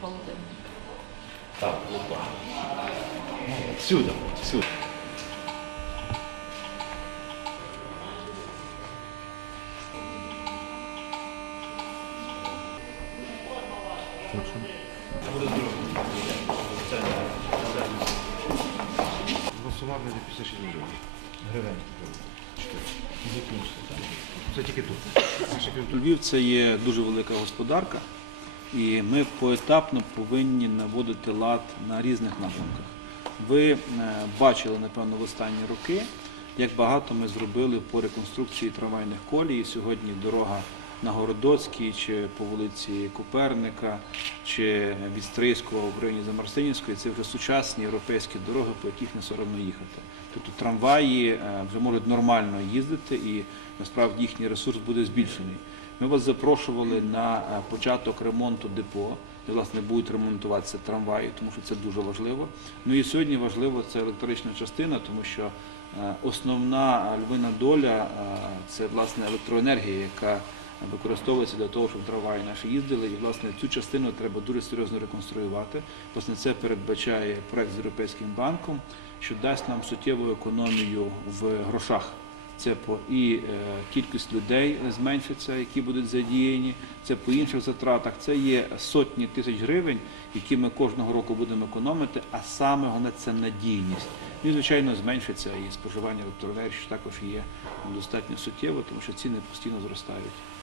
холодильник. Так, опа. Сюди, сюди. Голосував не 56 мільйонів. Гривень. Це тільки тут. Львів це є дуже велика господарка і ми поетапно повинні наводити лад на різних напрямках. Ви е, бачили, напевно, в останні роки, як багато ми зробили по реконструкції трамвайних колій. Сьогодні дорога на Городоцькій, чи по вулиці Коперника, чи від Стрийського в районі Замарсинівської. Це вже сучасні європейські дороги, по яких не соромно їхати. Тобто трамваї е, вже можуть нормально їздити і насправді їхній ресурс буде збільшений. Ми вас запрошували на е, початок ремонту депо, де власне будуть ремонтуватися трамваї, тому що це дуже важливо. Ну і сьогодні важливо це електрична частина, тому що е, основна львина доля е, це власне електроенергія, яка використовується для того, щоб трамваї наші їздили. І власне цю частину треба дуже серйозно реконструювати. Власне, це передбачає проект з Європейським банком, що дасть нам суттєву економію в грошах. Це по і е, кількість людей зменшиться, які будуть задіяні. Це по інших затратах. Це є сотні тисяч гривень, які ми кожного року будемо економити. А саме головне це надійність. І звичайно зменшиться і споживання електроенергії, що також є достатньо суттєво, тому що ціни постійно зростають.